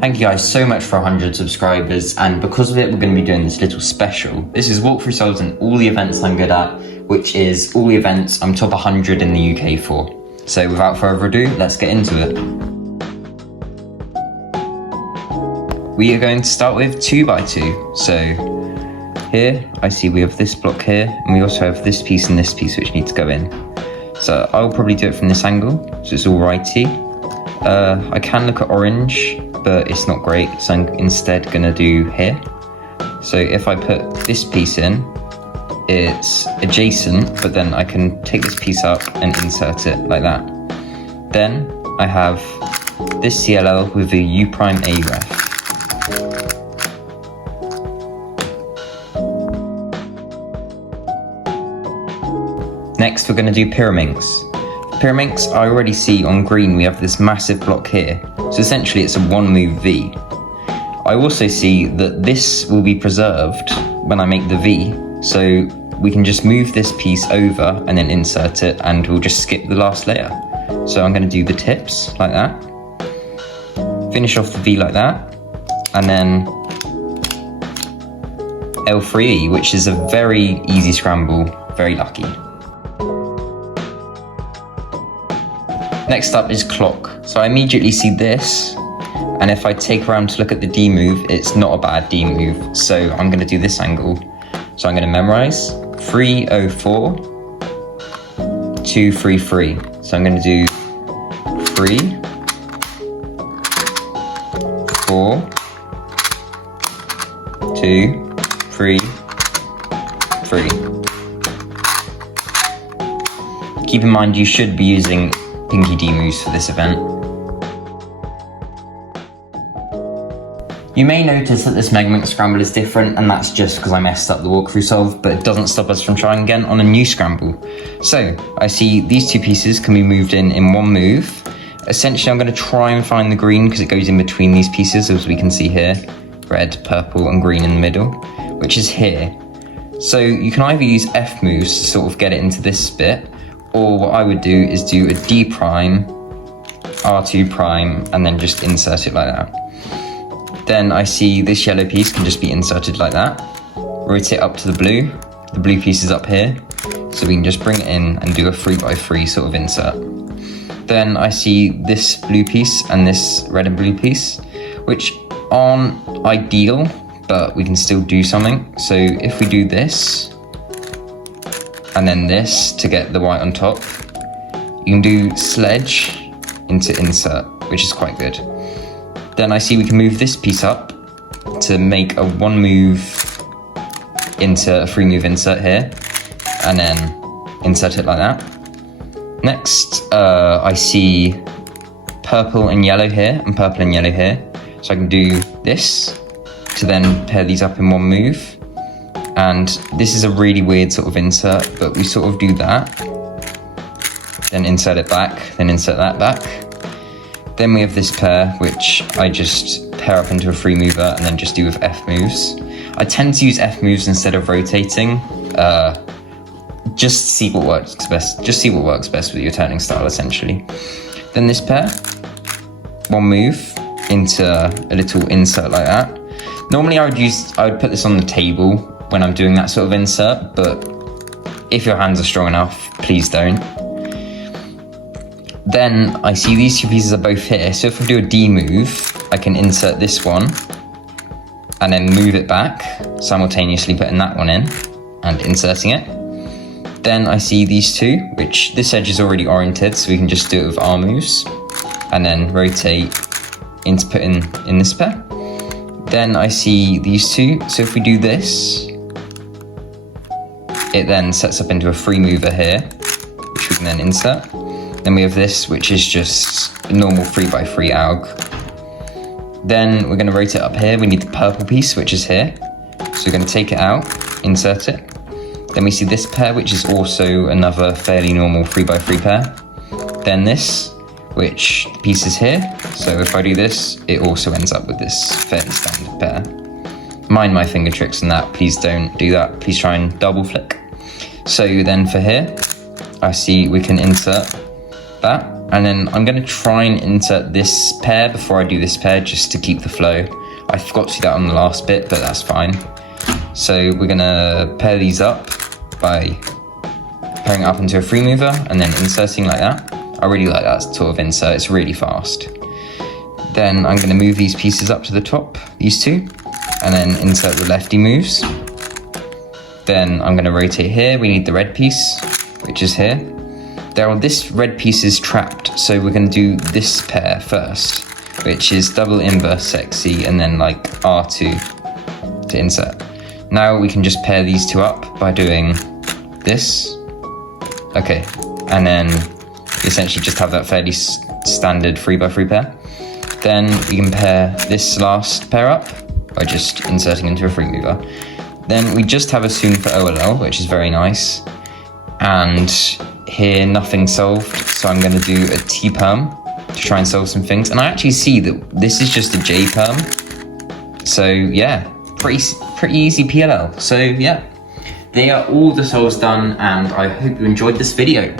Thank you guys so much for 100 subscribers, and because of it, we're going to be doing this little special. This is walkthrough solves and all the events I'm good at, which is all the events I'm top 100 in the UK for. So without further ado, let's get into it. We are going to start with 2x2. So here, I see we have this block here, and we also have this piece and this piece which need to go in. So I'll probably do it from this angle, so it's all righty. I can look at orange, but it's not great, so I'm instead gonna do here. So if I put this piece in, it's adjacent, but then I can take this piece up and insert it like that. Then I have this CLL with the U' A ref. Next, we're gonna do Pyraminx. Pyraminx, I already see on green we have this massive block here, so essentially it's a one move V. I also see that this will be preserved when I make the V, so we can just move this piece over and then insert it, and we'll just skip the last layer. So I'm going to do the tips like that, finish off the V like that, and then L3E, which is a very easy scramble, very lucky. Next up is clock. So I immediately see this, and if I take around to look at the D move, it's not a bad D move. So I'm gonna do this angle. So I'm gonna memorize 304, 233. So I'm gonna do 3, 4, 2, 3, 3. Keep in mind you should be using pinky D moves for this event. You may notice that this Megaminx scramble is different, and that's just because I messed up the walkthrough solve, but it doesn't stop us from trying again on a new scramble. So I see these two pieces can be moved in one move. Essentially I'm going to try and find the green because it goes in between these pieces, as we can see here, red, purple and green in the middle, which is here. So you can either use F moves to sort of get it into this bit, or what I would do is do a D prime, R2 prime, and then just insert it like that. Then I see this yellow piece can just be inserted like that. Rotate up to the blue piece is up here, so we can just bring it in and do a 3x3 sort of insert. Then I see this blue piece and this red and blue piece, which aren't ideal, but we can still do something. So if we do this, and then this to get the white on top, you can do sledge into insert, which is quite good. Then I see we can move this piece up to make a one move into a 3 move insert here, and then insert it like that. Next, I see purple and yellow here, and purple and yellow here. So I can do this to then pair these up in one move. And this is a really weird sort of insert, but we sort of do that, then insert it back, then insert that back. Then we have this pair, which I just pair up into a 3 mover and then just do with F moves. I tend to use F moves instead of rotating, just to see what works best. Just see what works best with your turning style, essentially. Then this pair, one move into a little insert like that. Normally I would put this on the table when I'm doing that sort of insert, but if your hands are strong enough, please don't. Then I see these two pieces are both here, so if I do a D move, I can insert this one and then move it back, simultaneously putting that one in and inserting it. Then I see these two, which this edge is already oriented, so we can just do it with R moves and then rotate into put in this pair. Then I see these two, so if we do this, it then sets up into a 3 mover here, which we can then insert. Then we have this, which is just a normal 3x3 AUG. Then we're going to rotate up here. We need the purple piece, which is here. So we're going to take it out, insert it. Then we see this pair, which is also another fairly normal 3x3 pair. Then this, which the piece is here. So if I do this, it also ends up with this fairly standard pair. Mind my finger tricks on that, please don't do that. Please try and double flick. So then for here, I see we can insert that And then I'm going to try and insert this pair before I do this pair, just to keep the flow. I forgot to do that on the last bit, but that's fine. So we're going to pair these up by pairing it up into a free mover and then inserting like that. I really like that sort of insert, it's really fast. Then I'm going to move these pieces up to the top, these two, and then insert the lefty moves. Then I'm going to rotate here, we need the red piece, which is here. This red piece is trapped, so we're going to do this pair first, which is double inverse sexy and then like R2 to insert. Now we can just pair these two up by doing this. Okay, and then essentially just have that fairly standard 3x3 pair. Then we can pair this last pair up by just inserting into a free mover. Then we just have a Soon for OLL, which is very nice. And here, nothing solved, so I'm going to do a T-perm to try and solve some things. And I actually see that this is just a J-perm. So yeah, pretty easy PLL. So yeah, they are all the solves done, and I hope you enjoyed this video.